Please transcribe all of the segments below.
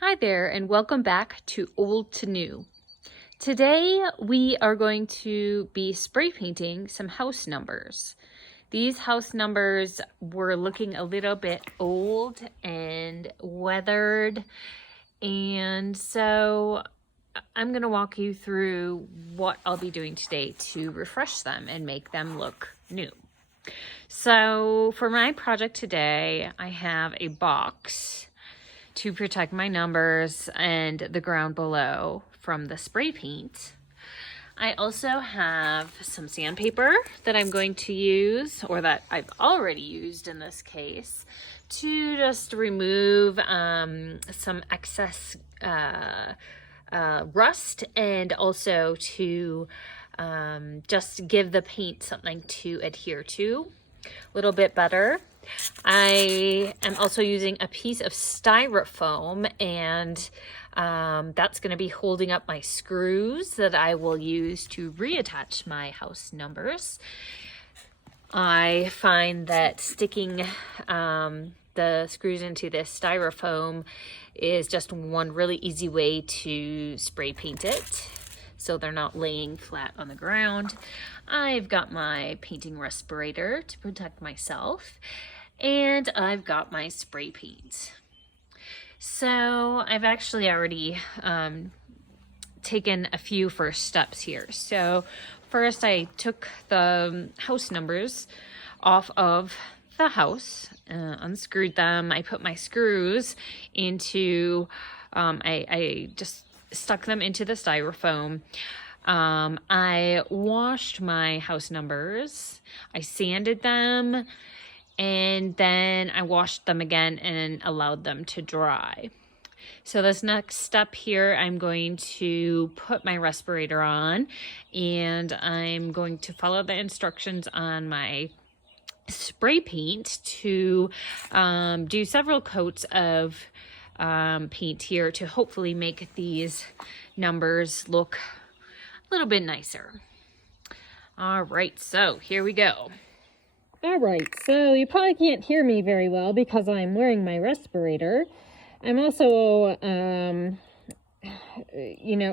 Hi there, and welcome back to Old to New. Today we are going to be spray painting some house numbers. These house numbers were looking a little bit old and weathered, and so I'm going to walk you through what I'll be doing today to refresh them and make them look new. So for my project today, I have a box to protect my numbers and the ground below from the spray paint. I also have some sandpaper that I'm going to use, or that I've already used in this case, to just remove some excess rust, and also to just give the paint something to adhere to a little bit better. I am also using a piece of styrofoam, and that's going to be holding up my screws that I will use to reattach my house numbers. I find that sticking the screws into this styrofoam is just one really easy way to spray paint it, so they're not laying flat on the ground. I've got my painting respirator to protect myself, and I've got my spray paint. So I've actually already taken a few first steps here. So first I took the house numbers off of the house, unscrewed them. I put my screws into, I just stuck them into the styrofoam. I washed my house numbers. I sanded them, and then I washed them again and allowed them to dry. So this next step here, I'm going to put my respirator on, and I'm going to follow the instructions on my spray paint to do several coats of paint here to hopefully make these numbers look a little bit nicer. All right, so here we go. All right, so you probably can't hear me very well because I'm wearing my respirator. I'm also,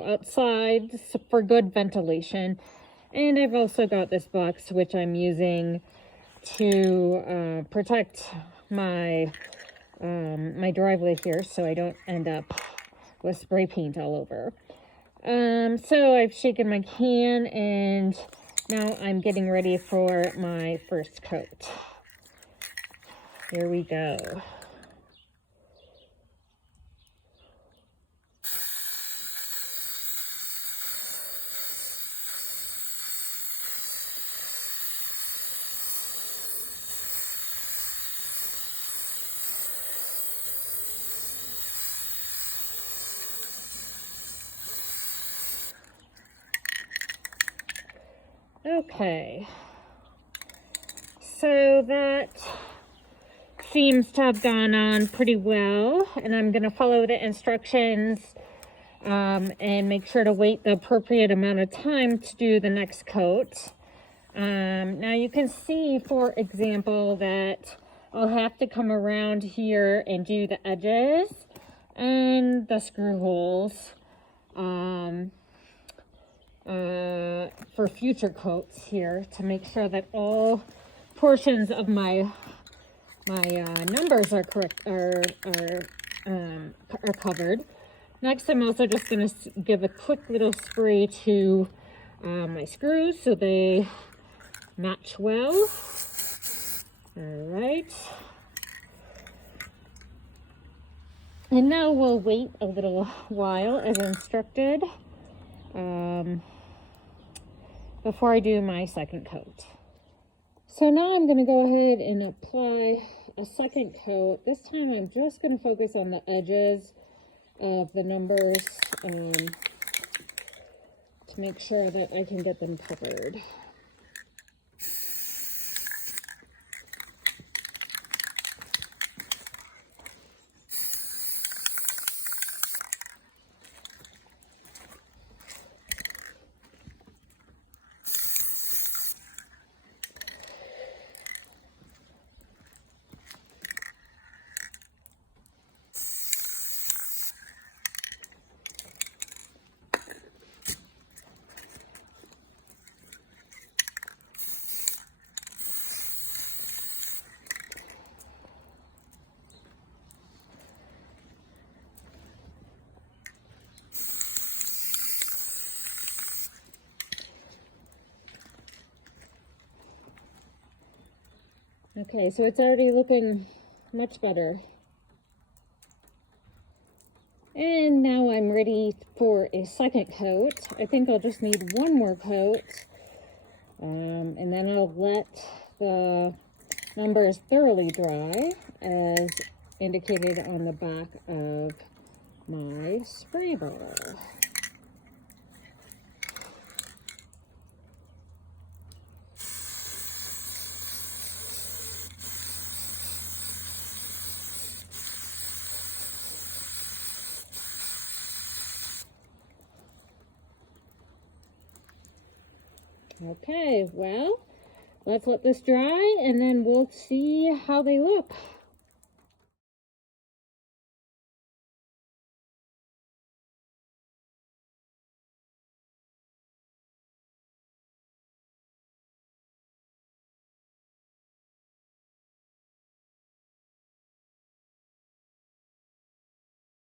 outside for good ventilation. And I've also got this box which I'm using to protect my my driveway here so I don't end up with spray paint all over. So I've shaken my can, and now I'm getting ready for my first coat. Here we go. Okay, so that seems to have gone on pretty well, and I'm going to follow the instructions and make sure to wait the appropriate amount of time to do the next coat. Now you can see, for example, that I'll have to come around here and do the edges and the screw holes for future coats here, to make sure that all portions of my numbers are correct, are covered. Next, I'm also just going to give a quick little spray to my screws so they match well. All right. And now we'll wait a little while as instructed before I do my second coat. So now I'm going to go ahead and apply a second coat. This time I'm just going to focus on the edges of the numbers to make sure that I can get them covered. Okay, so it's already looking much better. And now I'm ready for a second coat. I think I'll just need one more coat. And then I'll let the numbers thoroughly dry as indicated on the back of my spray bottle. Okay, well, let's let this dry and then we'll see how they look.